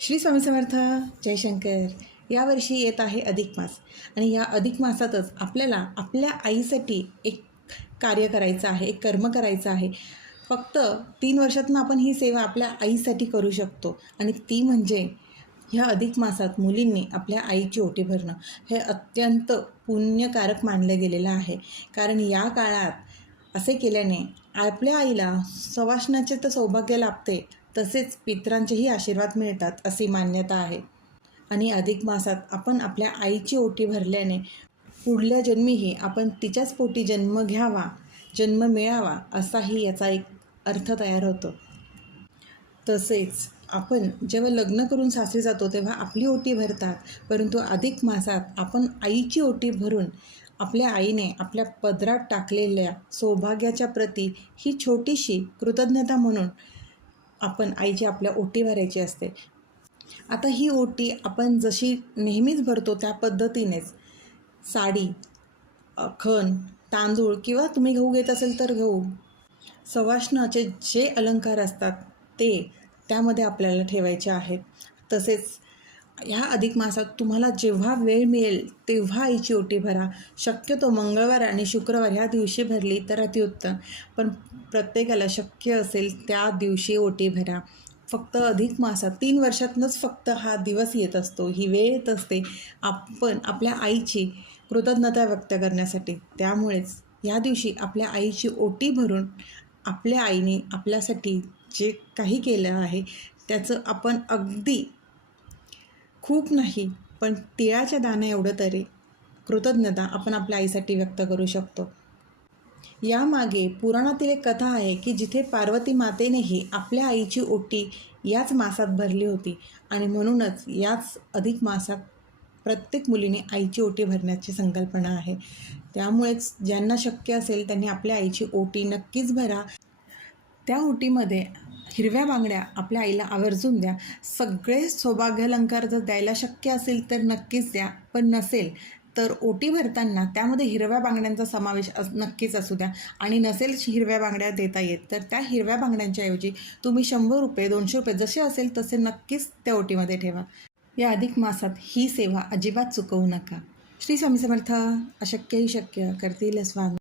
श्री स्वामी समर्थ. जयशंकर. यावर्षी येत आहे अधिक मास आणि या अधिक मासातच आपल्याला आपल्या आईसाठी एक कार्य करायचं आहे, एक कर्म करायचं आहे. फक्त 3 वर्षातून आपण ही सेवा आपल्या आईसाठी करू शकतो आणि ती म्हणजे ह्या अधिक मासात मुलींनी आपल्या आईची ओटी भरणं. हे अत्यंत पुण्यकारक मानलं गेलेलं आहे, कारण या काळात असे केल्याने आपल्या आईला सवाष्णाचे तर सौभाग्य लाभते, तसेच पितरांचेही आशीर्वाद मिळतात अशी मान्यता आहे. आणि अधिक मासात आपण आपल्या आईची ओटी भरल्याने पुढल्या जन्मीही आपण तिच्याच पोटी जन्म घ्यावा, जन्म मिळावा असाही याचा एक अर्थ तयार होतो. तसेच आपण जेव्हा लग्न करून सासरी जातो तेव्हा आपली ओटी भरतात, परंतु अधिक मासात आपण आईची ओटी भरून आपल्या आईने आपल्या पदरात टाकलेल्या सौभाग्याच्या प्रती ही छोटीशी कृतज्ञता म्हणून आपण आईची आपल्या ओटी भरायची असते. आता ही ओटी आपण जशी नेहमीच भरतो त्या पद्धतीनेच साडी, खण, तांदूळ किंवा तुम्ही गहू घेत असेल तर गहू, सवाष्णाचे जे अलंकार असतात ते त्यामध्ये आपल्याला ठेवायचे आहेत. तसेच ह्या अधिक मासात तुम्हाला जेव्हा वेळ मिळेल तेव्हा आईची ओटी भरा. शक्यतो मंगळवार आणि शुक्रवार ह्या दिवशी भरली तर अतिउत्तम, पण प्रत्येकाला शक्य असेल त्या दिवशी ओटी भरा. फक्त अधिक मासात 3 वर्षातूनच फक्त हा दिवस येत असतो, ही वेळ येत असते आपण आपल्या आईची कृतज्ञता व्यक्त करण्यासाठी. त्यामुळेच या दिवशी आपल्या आईची ओटी भरून आपल्या आईने आपल्यासाठी जे काही केलं आहे त्याचं आपण अगदी खूप नाही पण तिळाच्या दाण्या एवढं तरी कृतज्ञता आपण आपल्या आईसाठी व्यक्त करू शकतो. यामागे पुराणातील एक कथा आहे की जिथे पार्वती मातेनेही आपल्या आईची ओटी याच मासात भरली होती आणि म्हणूनच याच अधिक मासात प्रत्येक मुलीने आईची ओटी भरण्याची संकल्पना आहे. त्यामुळेच ज्यांना शक्य असेल त्यांनी आपल्या आईची ओटी नक्कीच भरा. त्या ओटीमध्ये हिरव्या बांगड्या आपल्या आईला आवर्जून द्या. सगळे सौभाग्यालंकार जर द्यायला शक्य असेल तर नक्कीच द्या, पण नसेल तर ओटी भरताना त्यामध्ये हिरव्या बांगड्यांचा समावेश नक्कीच असू द्या. आणि नसेल हिरव्या बांगड्या देता येत तर त्या हिरव्या बांगड्यांच्या ऐवजी तुम्ही 100 रुपये 200 रुपये जसे असेल तसे नक्कीच त्या ओटीमध्ये ठेवा. या अधिक मासात ही सेवा अजिबात चुकवू नका. श्री स्वामी समर्थ. अशक्यही शक्य करतील स्वामी.